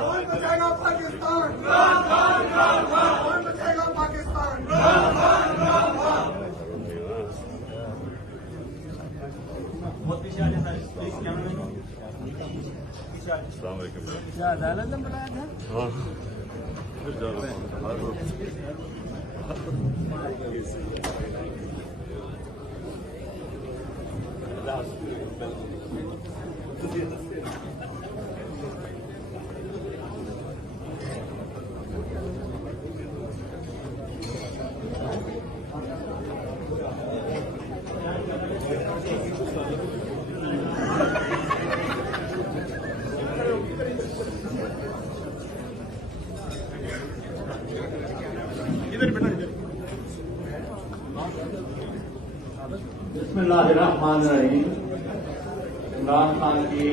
कौन बचाएगा पाकिस्तान? कौन बचाएगा पाकिस्तान? बहुत पीछे आ जाता है प्लीज कैमरा पीछे आ क्या अदालत ने बुलाया था? हाँ फिर जा रहा हूँ बिस्मिल्लाहिर्रहमानिर्रहीम। इमरान खान की